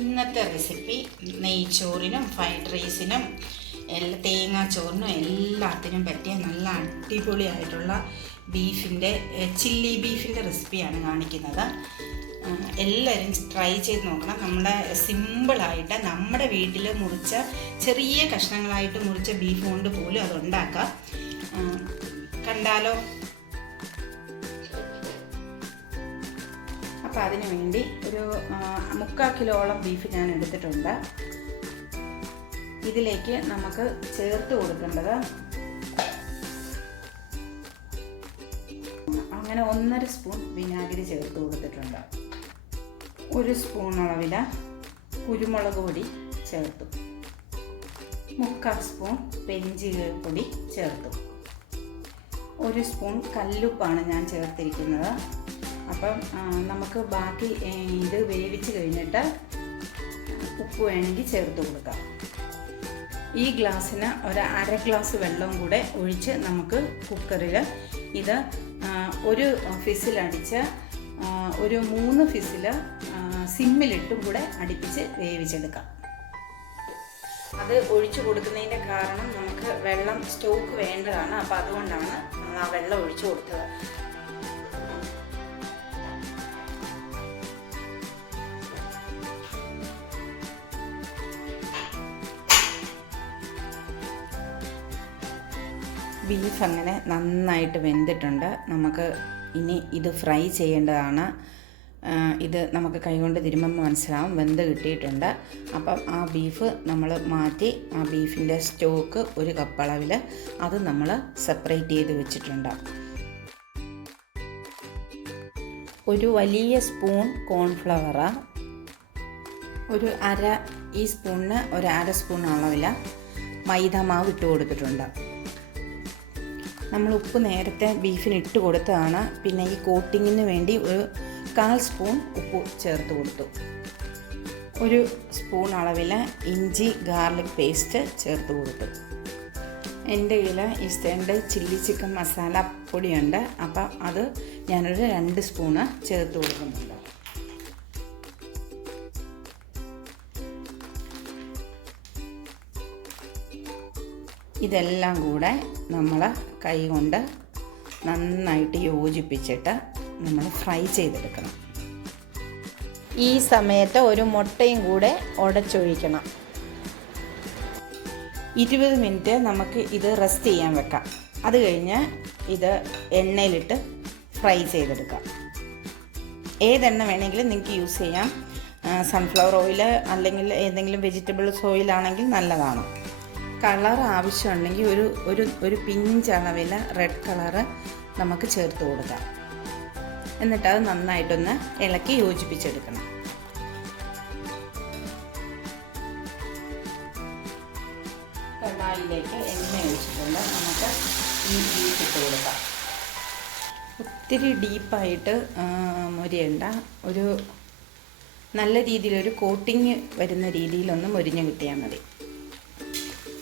ഇന്നത്തെ recipe നെയ്ച്ചോറിനും fried റൈസിനും തേങ്ങാച്ചോറിനും എല്ലാത്തിനും പറ്റിയ നല്ല അടിപൊളിയായിട്ടുള്ള ബീഫിൻ്റെ ചില്ലി ബീഫിൻ്റെ റെസിപ്പിയാണ് കാണിക്കുന്നത്. എല്ലാവരും ട്രൈ ചെയ്ത് നോക്കണം. നമ്മുടെ സിമ്പിളായിട്ട് നമ്മുടെ വീട്ടിൽ മുറിച്ച ചെറിയ കഷ്ണങ്ങളായിട്ട് മുറിച്ച ബീഫ് കൊണ്ട് പോലും അതുണ്ടാക്കാം. കണ്ടാലോ? അപ്പോൾ അതിന് വേണ്ടി ഒരു 3/4 കിലോളം ബീഫ് ഞാൻ എടുത്തിട്ടുണ്ട്. ഇതിലേക്ക് നമുക്ക് ചേർത്ത് കൊടുക്കേണ്ടത് അങ്ങനെ 1.5 സ്പൂൺ വിനാഗിരി ചേർത്ത് കൊടുത്തിട്ടുണ്ട്. 1 സ്പൂൺ അളവിൽ കുരുമുളക് പൊടി ചേർത്തു. 3/4 സ്പൂൺ പെരിഞ്ജീരകപ്പൊടി ചേർത്തു. 1 സ്പൂൺ കല്ലുപ്പാണ് ഞാൻ ചേർത്തിരിക്കുന്നത്. അപ്പം നമുക്ക് ബാക്കി ഇത് വേവിച്ച് കഴിഞ്ഞിട്ട് ഉപ്പ് വേണമെങ്കിൽ ചേർത്ത് കൊടുക്കാം. ഈ ഗ്ലാസ്സിന് ഒരു 1/2 ഗ്ലാസ് വെള്ളം കൂടെ ഒഴിച്ച് നമുക്ക് കുക്കറിൽ ഇത് ഒരു ഫിസിലടിച്ച് ഒരു 3 ഫിസിൽ സിമ്മിലിട്ടും കൂടെ അടുപ്പിച്ച് വേവിച്ചെടുക്കാം. അത് ഒഴിച്ചു കൊടുക്കുന്നതിൻ്റെ കാരണം നമുക്ക് വെള്ളം സ്റ്റോക്ക് വേണ്ടതാണ്. അപ്പോൾ അതുകൊണ്ടാണ് നമ്മൾ ആ വെള്ളം ഒഴിച്ചു കൊടുത്തത്. ബീഫ് അങ്ങനെ നന്നായിട്ട് വെന്തിട്ടുണ്ട്. നമുക്ക് ഇനി ഇത് ഫ്രൈ ചെയ്യേണ്ടതാണ്. ഇത് നമുക്ക് കൈകൊണ്ട് തിരുമ്മുമ്പോൾ മനസ്സിലാവും വെന്ത് കിട്ടിയിട്ടുണ്ട്. അപ്പം ആ ബീഫ് നമ്മൾ മാറ്റി ആ ബീഫിൻ്റെ സ്റ്റോക്ക് 1 കപ്പ് അളവിൽ അത് നമ്മൾ സെപ്പറേറ്റ് ചെയ്ത് വെച്ചിട്ടുണ്ട്. ഒരു വലിയ സ്പൂൺ കോൺഫ്ലവർ, ഒരു ഈ സ്പൂണിന് ഒരു 1/2 സ്പൂൺ അളവിൽ മൈദ മാവ് ഇട്ട് കൊടുത്തിട്ടുണ്ട്. നമ്മൾ ഉപ്പ് നേരത്തെ ബീഫിന് ഇട്ട് കൊടുത്തതാണ്. പിന്നെ ഈ കോട്ടിങ്ങിന് വേണ്ടി ഒരു 1/4 സ്പൂൺ ഉപ്പ് ചേർത്ത് കൊടുത്തു. 1 സ്പൂൺ അളവിൽ ഇഞ്ചി ഗാർലിക് പേസ്റ്റ് ചേർത്ത് കൊടുത്തു. എൻ്റെ കയ്യിൽ ഈസ്റ്റേണിൻ്റെ ചില്ലി ചിക്കൻ മസാല പൊടിയുണ്ട്. അപ്പം അത് ഞാനൊരു 2 സ്പൂണ് ചേർത്ത് കൊടുക്കുന്നുണ്ട്. ഇതെല്ലാം കൂടെ നമ്മൾ കൈ കൊണ്ട് നന്നായിട്ട് യോജിപ്പിച്ചിട്ട് നമ്മൾ ഫ്രൈ ചെയ്തെടുക്കണം. ഈ സമയത്ത് ഒരു മുട്ടയും കൂടെ ഉടച്ചൊഴിക്കണം. 20 മിനിറ്റ് നമുക്ക് ഇത് റെസ്റ്റ് ചെയ്യാൻ വെക്കാം. അത് കഴിഞ്ഞ് ഇത് എണ്ണയിലിട്ട് ഫ്രൈ ചെയ്തെടുക്കാം. ഏതെണ്ണ വേണമെങ്കിലും നിങ്ങൾക്ക് യൂസ് ചെയ്യാം. സൺഫ്ലവർ ഓയിൽ അല്ലെങ്കിൽ ഏതെങ്കിലും വെജിറ്റബിൾസ് ഓയിലാണെങ്കിൽ നല്ലതാണ്. കളർ ആവശ്യമുണ്ടെങ്കിൽ ഒരു പിഞ്ച് അളവിൽ റെഡ് കളറ് നമുക്ക് ചേർത്ത് കൊടുക്കാം. എന്നിട്ട് അത് നന്നായിട്ടൊന്ന് ഇളക്കി യോജിപ്പിച്ചെടുക്കണം. കടായിലേക്ക് എണ്ണ ഒഴിച്ചിട്ടുണ്ട്. നമുക്ക് ഈ ബീഫ് ഇട്ട് കൊടുക്കാം. ഒത്തിരി ഡീപ്പായിട്ട് മൊരിയണ്ട, ഒരു നല്ല രീതിയിലൊരു കോട്ടിങ് വരുന്ന രീതിയിലൊന്ന് മൊരിഞ്ഞ് കിട്ടിയാൽ മതി.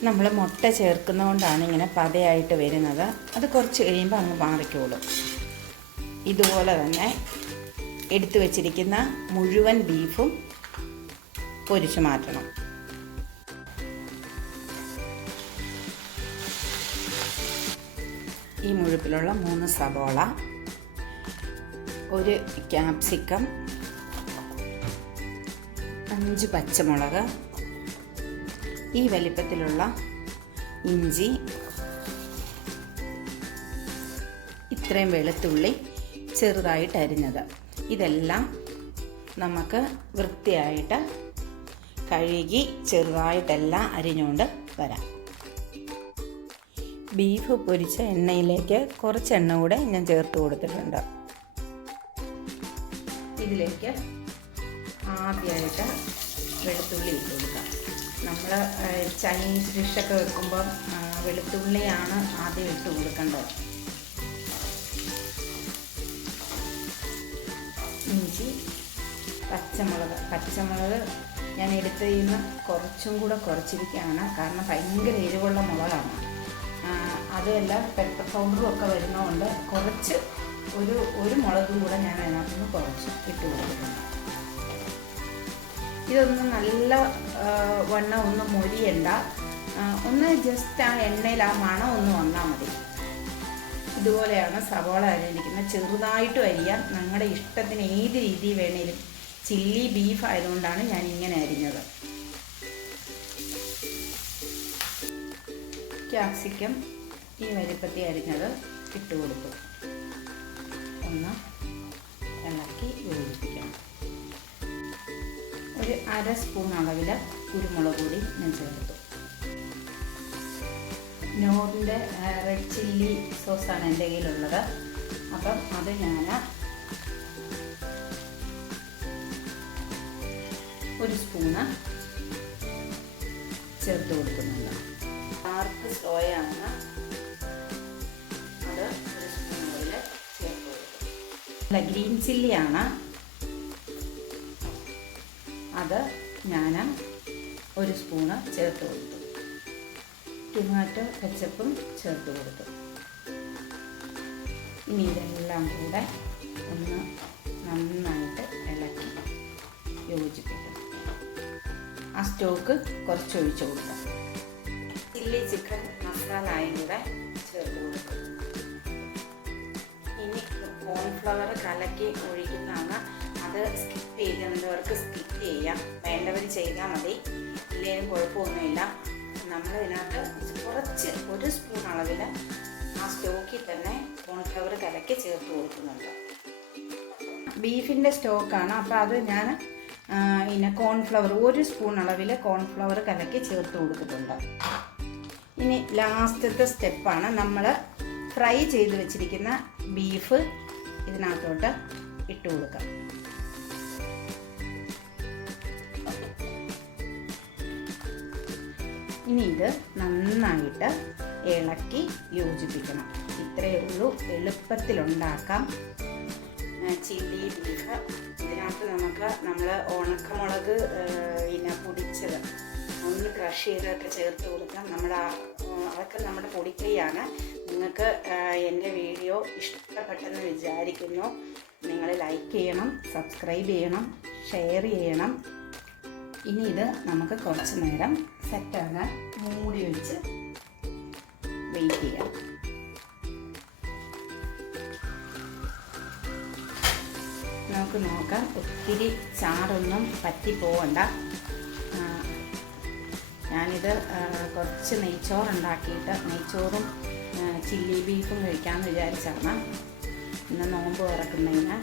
നമ്മൾ മുട്ട ചേർക്കുന്നതുകൊണ്ടാണ് ഇങ്ങനെ പതയായിട്ട് വരുന്നത്. അത് കുറച്ച് കഴിയുമ്പോൾ അങ്ങ് മാറിക്കോളും. ഇതുപോലെ തന്നെ എടുത്തു വച്ചിരിക്കുന്ന മുഴുവൻ ബീഫും പൊരിച്ചു മാറ്റണം. ഈ മുഴുപ്പിലുള്ള 3 സബോള, 1 ക്യാപ്സിക്കം, 5 പച്ചമുളക്, ഈ വലിപ്പത്തിലുള്ള ഇഞ്ചി, ഇത്രയും വെളുത്തുള്ളി ചെറുതായിട്ട് അരിഞ്ഞത്. ഇതെല്ലാം നമുക്ക് വൃത്തിയായിട്ട് കഴുകി ചെറുതായിട്ടെല്ലാം അരിഞ്ഞുകൊണ്ട് വരാം. ബീഫ് പൊരിച്ച എണ്ണയിലേക്ക് കുറച്ച് എണ്ണ കൂടെ ഞാൻ ചേർത്ത് കൊടുത്തിട്ടുണ്ട്. ഇതിലേക്ക് ആദ്യമായിട്ട് വെളുത്തുള്ളി ഇട്ട് കൊടുക്കാം. നമ്മൾ ചൈനീസ് ഡിഷൊക്കെ വെക്കുമ്പം വെളുത്തുള്ളിയാണ് ആദ്യം ഇട്ട് കൊടുക്കേണ്ടത്. ഇഞ്ചി, പച്ചമുളക് ഞാൻ എടുത്തതിൽ നിന്ന് കുറച്ചും കൂടെ കുറച്ചിരിക്കുകയാണ്. കാരണം ഭയങ്കര എരിവുള്ള മുളകാണ്. അതുമല്ല പെപ്പർ പൗഡറും ഒക്കെ വരുന്നതുകൊണ്ട് കുറച്ച് ഒരു മുളകും കൂടെ ഞാൻ അതിനകത്തുനിന്ന് കുറച്ച് ഇട്ട് കൊടുത്തിട്ടുണ്ട്. ഇതൊന്ന് നല്ല വണ്ണം ഒന്ന് മൊരിയണ്ട, ഒന്ന് ജസ്റ്റ് ആ എണ്ണയിൽ ആ മണം ഒന്ന് വന്നാൽ മതി. ഇതുപോലെയാണ് സവാള അരിഞ്ഞിരിക്കുന്നത്. ചെറുതായിട്ട് അരിയാം, നിങ്ങളുടെ ഇഷ്ടത്തിന് ഏത് രീതി വേണേലും. ചില്ലി ബീഫ് ആയതുകൊണ്ടാണ് ഞാൻ ഇങ്ങനെ അരിഞ്ഞത്. ക്യാപ്സിക്കം ഈ വലിപ്പത്തിൽ അരിഞ്ഞത് ഇട്ട് കൊടുക്കും. ഒന്ന് ഇളക്കി യോജിപ്പിക്കണം. ഒരു 1/2 സ്പൂൺ അളവിൽ കുരുമുളക് പൊടി ഞാൻ ചേർത്തു. നോറിൻ്റെ റെഡ് ചില്ലി സോസാണ് എൻ്റെ കയ്യിലുള്ളത്. അപ്പം അത് ഞാൻ 1 സ്പൂണ് ചേർത്ത് കൊടുക്കുന്നുണ്ട്. ഡാർക്ക് സോയാണ്, അത് 1 സ്പൂൺ അളവിൽ ചേർത്ത് കൊടുക്കും. അല്ല, ഗ്രീൻ ചില്ലിയാണ്, അത് ഞാൻ 1 സ്പൂണ് ചേർത്ത് കൊടുത്തു. ടൊമാറ്റോ കെച്ചപ്പും ചേർത്ത് കൊടുത്തു. ഇനി ഇതെല്ലാം കൂടെ ഒന്ന് നന്നായിട്ട് ഇളക്കി യോജിപ്പിക്കും. ആ സ്റ്റോക്ക് കുറച്ച് ഒഴിച്ചു കൊടുക്കാം. ചില്ലി ചിക്കൻ മസാലയും കൂടെ ചേർത്ത് കൊടുക്കും. ഇനി കോൺഫ്ലവർ കലക്കി ഒഴിക്കുന്നതാണ്. അത് സ്കിപ്പ് ചെയ്യുന്നവർക്ക് സ്കിപ്പ് ചെയ്യാം, വേണ്ടവർ ചെയ്താൽ മതി, ഇല്ലെങ്കിലും കുഴപ്പമൊന്നുമില്ല. നമ്മളിതിനകത്ത് കുറച്ച് 1 സ്പൂൺ അളവിൽ ആ സ്റ്റോക്കിൽ തന്നെ കോൺഫ്ലവർ കലക്കി ചേർത്ത് കൊടുക്കുന്നുണ്ട്. ബീഫിൻ്റെ സ്റ്റോക്കാണ്, അപ്പോൾ അത് ഞാൻ പിന്നെ കോൺഫ്ലവർ 1 സ്പൂൺ അളവിൽ കോൺഫ്ലവർ കലക്കി ചേർത്ത് കൊടുത്തിട്ടുണ്ട്. ഇനി ലാസ്റ്റത്തെ സ്റ്റെപ്പാണ്, നമ്മൾ ഫ്രൈ ചെയ്ത് വെച്ചിരിക്കുന്ന ബീഫ് ഇതിനകത്തോട്ട് ഇട്ട് കൊടുക്കാം. ഇനി ഇത് നന്നായിട്ട് ഇളക്കി യോജിപ്പിക്കണം. ഇത്രയേ ഉള്ളൂ, എളുപ്പത്തിലുണ്ടാക്കാം ചില്ലി ബീഫ്. ഇതിനകത്ത് നമ്മൾ ഉണക്കമുളക് പിന്നെ പൊടിച്ചത് ഒന്ന് ക്രഷ് ചെയ്തൊക്കെ ചേർത്ത് കൊടുക്കാം. അതൊക്കെ നമ്മുടെ പൊടിക്കൈയാണ്. നിങ്ങൾക്ക് എൻ്റെ വീഡിയോ ഇഷ്ടപ്പെട്ടെന്ന് വിചാരിക്കുന്നു. നിങ്ങൾ ലൈക്ക് ചെയ്യണം, സബ്സ്ക്രൈബ് ചെയ്യണം, ഷെയർ ചെയ്യണം. ഇനി ഇത് നമുക്ക് കുറച്ച് നേരം സെറ്റാകാൻ മൂടി വെച്ച് വെയിറ്റ് ചെയ്യാം. നമുക്ക് നോക്കാം, ഒത്തിരി ചാറൊന്നും പറ്റിപ്പോവണ്ട. ഞാനിത് കുറച്ച് നെയ്ച്ചോറുണ്ടാക്കിയിട്ട് നെയ്ച്ചോറും ചില്ലി ബീഫും കഴിക്കാമെന്ന് വിചാരിച്ചാണ്. ഇന്ന് നോമ്പ് തുറക്കുന്നതിന്